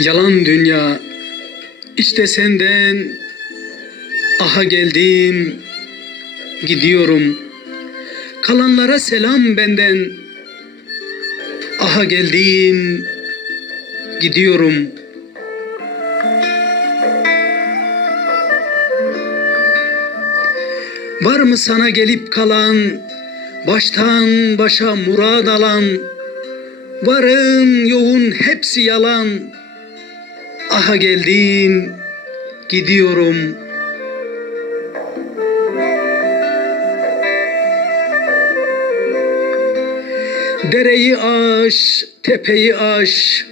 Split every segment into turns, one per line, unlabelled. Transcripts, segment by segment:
Yalan dünya. İşte senden aha geldim. Gidiyorum. Kalanlara selam benden. Aha geldim. Gidiyorum. Var mı sana gelip kalan baştan başa murad alan? Varın yoğun hepsi yalan Aha geldim gidiyorum. Dereyi aş, tepeyi aş.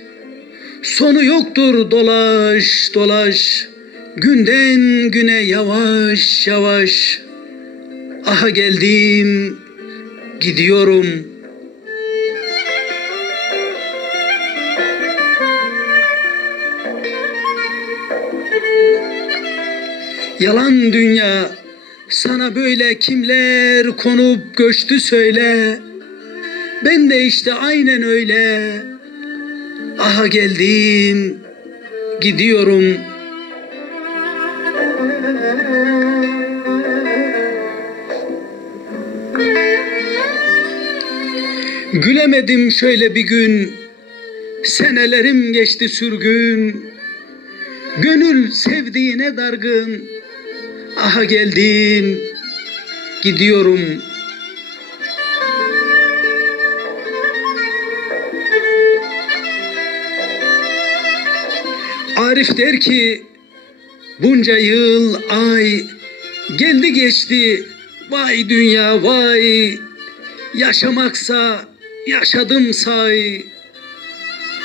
Sonu yoktur dolaş dolaş. Günden güne yavaş yavaş. Aha geldim. Gidiyorum Yalan dünya. Sana böyle kimler konup göçtü söyle. Ben de işte aynen öyle. Aha geldim gidiyorum. Gülemedim şöyle bir gün. Senelerim geçti sürgün. Gönül sevdiğine dargın Aha geldim gidiyorum. Arif der ki bunca yıl ay geldi geçti. Vay dünya vay. Yaşamaksa yaşadım say.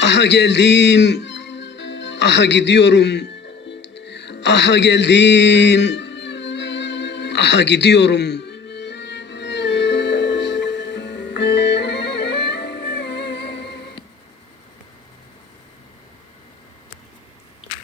Aha geldim aha gidiyorum. Aha geldim aha gidiyorum